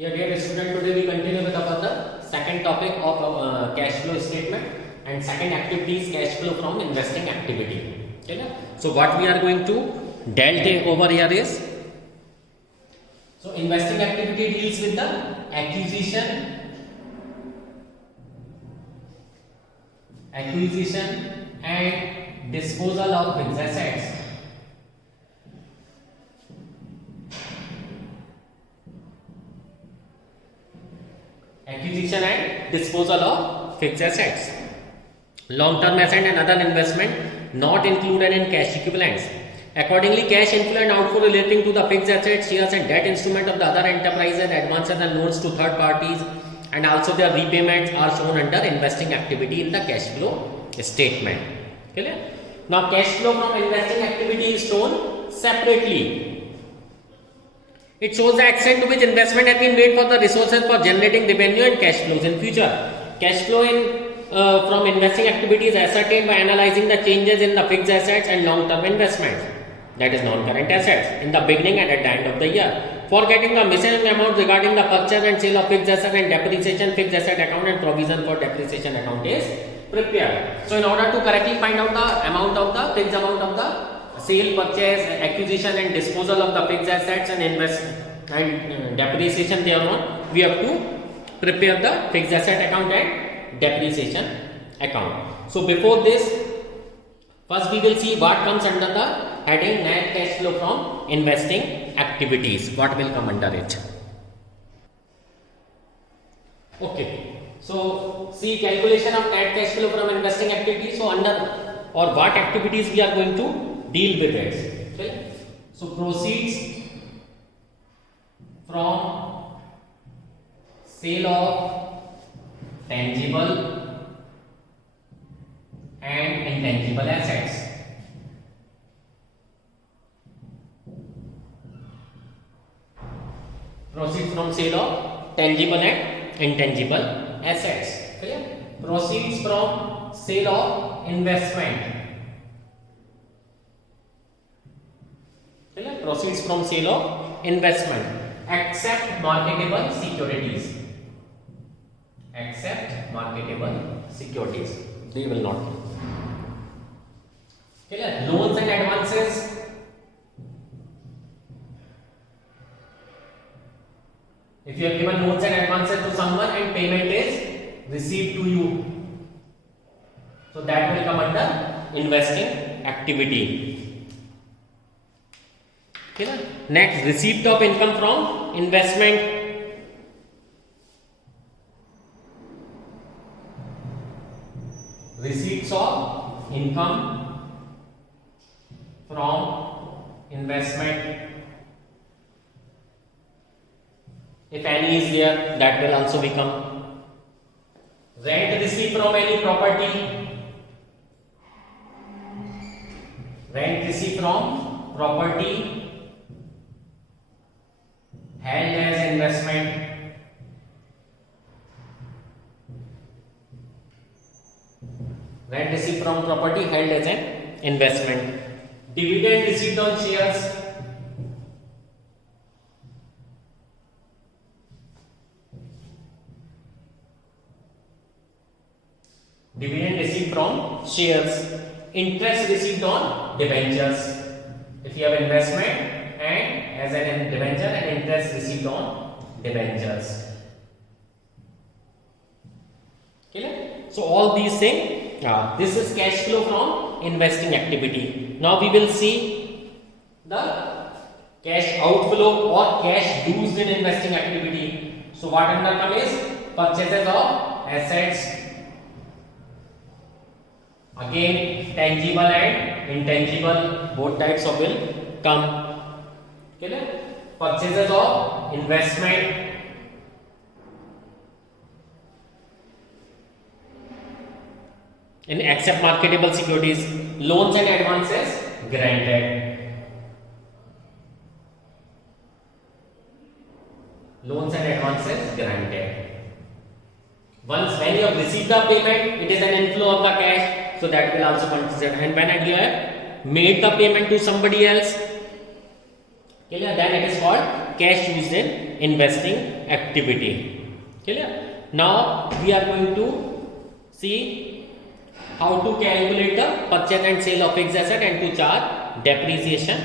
Yeah, dear student, today we continue with our the second topic of cash flow statement and second activity is cash flow from investing activity. Okay, na? So what we are going to delve over here is, so investing activity deals with the acquisition and disposal of fixed assets. Acquisition and disposal of fixed assets, long-term asset and other investment not included in cash equivalents. Accordingly, cash inflow and outflow relating to the fixed assets, shares and debt instrument of the other enterprises, advances and loans to third parties, and also their repayments are shown under investing activity in the cash flow statement. Clear? Now, cash flow from investing activity is shown separately. It shows the extent to which investment has been made for the resources for generating revenue and cash flows in future. Cash flow from investing activity is ascertained by analyzing the changes in the fixed assets and long-term investments, that is non-current assets, in the beginning and at the end of the year. For getting the missing amount regarding the purchase and sale of fixed asset and depreciation, fixed asset account and provision for depreciation account is prepared. So, in order to correctly find out the amount of the fixed amount of the sale, purchase, acquisition and disposal of the fixed assets and investment and depreciation thereon, we have to prepare the fixed asset account and depreciation account. So before this, first we will see what comes under the heading net cash flow from investing activities. What will come under it? Okay. So see calculation of net cash flow from investing activities. So under or what activities we are going to deal with it. Okay. So proceeds from sale of tangible and intangible assets. Proceeds from sale of tangible and intangible assets. Clear? Proceeds from sale of investment. Proceeds from sale of investment, except marketable securities. Except marketable securities, they will not. Loans and advances. If you have given loans and advances to someone and payment is received to you, so that will come under investing activity. Next, receipt of income from investment. Receipts of income from investment. If any is there, that will also become. Rent received from any property. Rent received from property held as investment. Rent received from property held as an investment. Dividend received on shares. Dividend received from shares. Interest received on debentures. If you have investment and as an debenture and interest received on debentures. Okay? So all these things, this is cash flow from investing activity. Now we will see the cash outflow or cash used in investing activity. So what under come is purchases of assets. Again, tangible and intangible, both types of will come. Okay, purchases of investment, in except marketable securities, loans and advances granted. Loans and advances granted. Once when you have received the payment, it is an inflow of the cash, so that will also consider. And when you have made the payment to somebody else, then it is called cash used in investing activity. Clear? Now we are going to see how to calculate the purchase and sale of fixed asset and to charge depreciation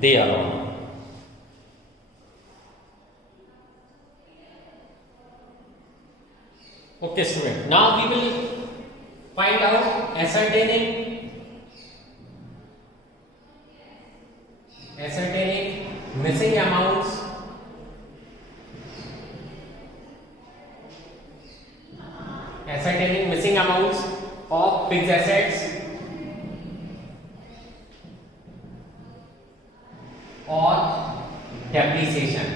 thereon. Okay student, now we will find out ascertaining missing amounts of fixed assets or depreciation.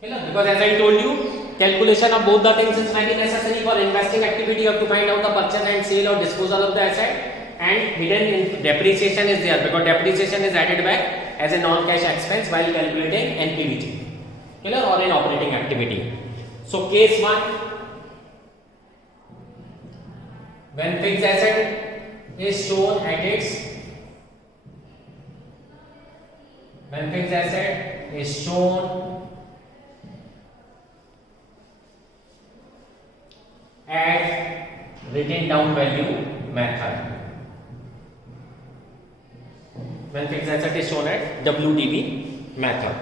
Because as I told you, calculation of both the things is very necessary for investing activity. You have to find out the purchase and sale or disposal of the asset, and hidden in depreciation is there because depreciation is added back as a non-cash expense while calculating NPBT, or in operating activity. So case 1, when fixed asset is shown at its at written down value method. When fixed asset is shown at WDV method.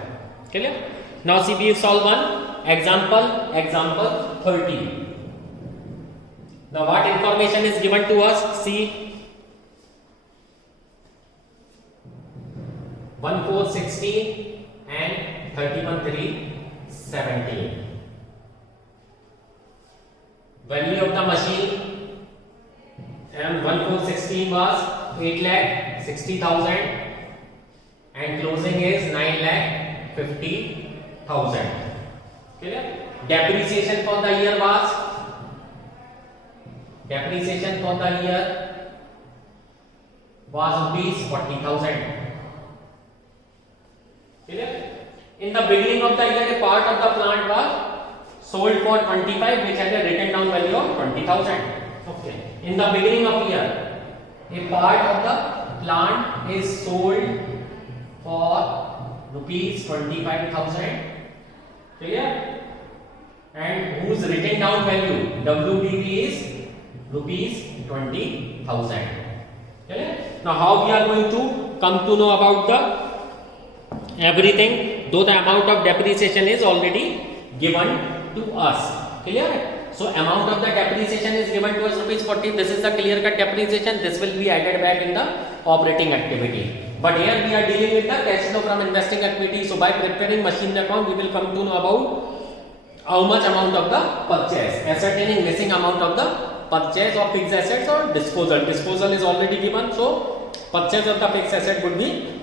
Clear? Now see, we solve one example 30. Now what information is given to us? See, 1416 and 31317. Value of the machine and 1416 was 8,60,000 and closing is 9,50,000. Clear? Depreciation for the year was rupees 40,000. Clear? In the beginning of the year, a part of the plant was sold for 25, which had a written down value of 20,000. Okay. In the beginning of year, a part of the plant is sold for rupees 25,000. Clear? And whose written down value WDV is rupees 20,000. Clear? Now how we are going to come to know about the everything, though the amount of depreciation is already given to us. Clear? So amount of the depreciation is given to us rupees 40. This is the clear cut depreciation. This will be added back in the operating activity. But here we are dealing with the cash flow from investing activity. So by preparing machinery account, we will come to know about how much amount of the purchase, ascertaining missing amount of the purchase of fixed assets or disposal. Disposal is already given. So purchase of the fixed asset would be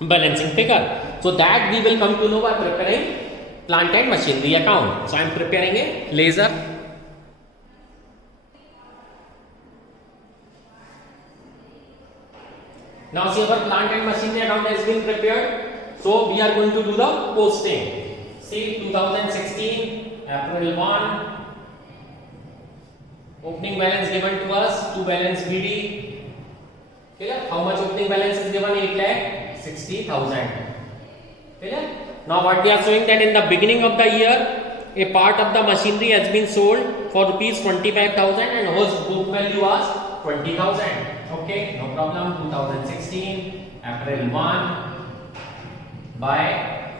balancing figure. So that we will come to know by preparing plant and machinery account. So I am preparing a laser. Now see, our plant and machinery account has been prepared. So we are going to do the posting. See, 2016 April 1, opening balance given to us, to balance BD. Clear? How much opening balance is given? 8,60,000. Clear? Now what we are showing that in the beginning of the year, a part of the machinery has been sold for rupees 25,000 and whose book value was 20,000. Okay, no problem. 2016 April 1 by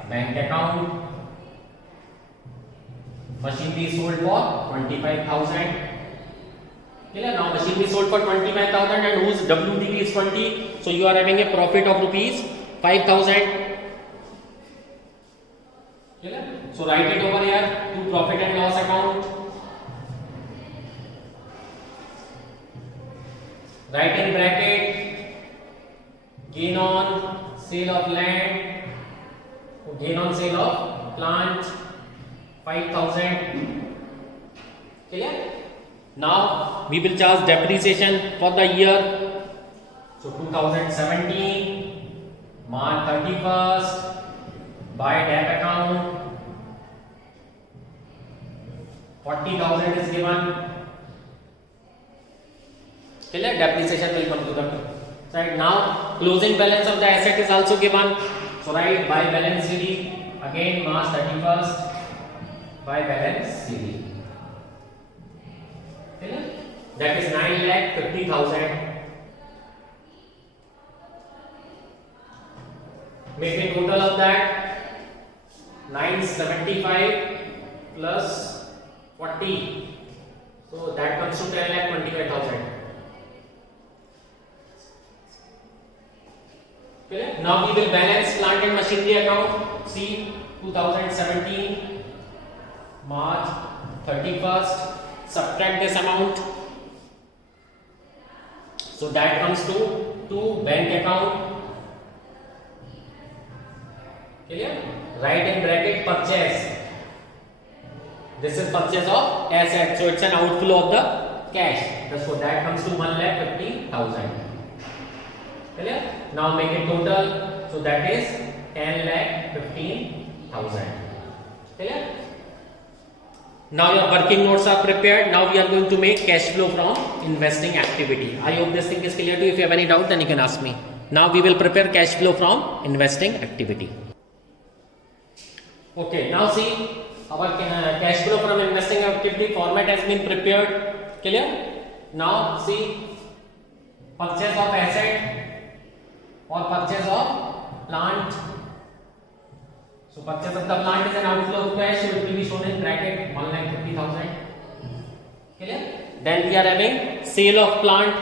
bank account. Machinery sold for 25,000. Clear? Now machinery sold for 25,000 and whose WDV is 20. So you are having a profit of rupees 5,000. So write it over here to profit and loss account. Write in bracket gain on sale of land, gain on sale of plant 5,000. Clear? Now we will charge depreciation for the year. So 2017 March 31st by debt account 40,000 is given. Clear? Depreciation will come to the Right now, closing balance of the asset is also given. So write by balance sheet again March 31st by balance sheet. Clear? That is 9,50,000. Make a total of that 975 plus 40. So that comes to 10,25,000. Okay. Now we will balance plant and machinery account. See 2017 March 31st. Subtract this amount. So that comes to bank account. Clear? Write in bracket purchase. This is purchase of asset. So it's an outflow of the cash. So that comes to 1,50,000. Clear? Now make it total. So that is 10,15,000. Clear? Now your working notes are prepared. Now we are going to make cash flow from investing activity. I hope this thing is clear to you. If you have any doubt, then you can ask me. Now we will prepare cash flow from investing activity. Okay. Now see our cash flow from investing activity format has been prepared. Clear? Now see purchase of asset or purchase of plant. So purchase of the plant is an outflow of cash, so it will be shown in bracket 1,50,000. Clear? Then we are having sale of plant.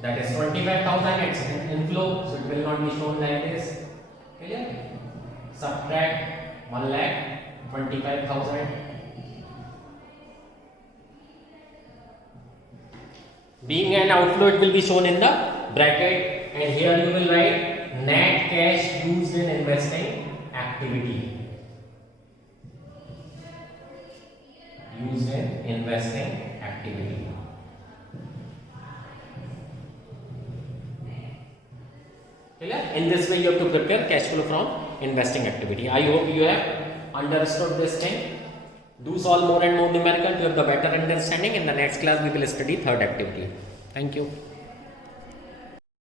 That is 25,000. It's an inflow, so it will not be shown like this. Clear? Subtract 1,25,000. Being an outflow, it will be shown in the bracket, and here you will write net cash used in investing activity. Used in investing activity. Clear? In this way you have to prepare cash flow from investing activity. I hope you have understood this thing. Do solve more and more numerical to have the better understanding. In the next class we will study third activity. Thank you.